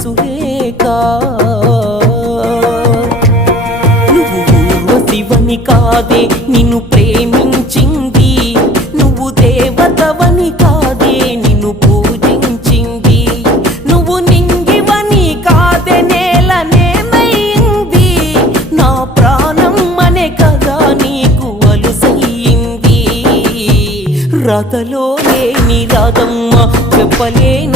సురేఖ నువ్వు ఊర్వశివని కాదే నిన్ను ప్రేమించింది, నువ్వు దేవతవని కాదే నిన్ను పూజించింది, నువ్వు నింగివని కాదే నేలనేమైంది, నా ప్రాణం అనే కదా నీకు అలుసయ్యింది. రాతలో లేని రాధమ్మ చెప్పలేను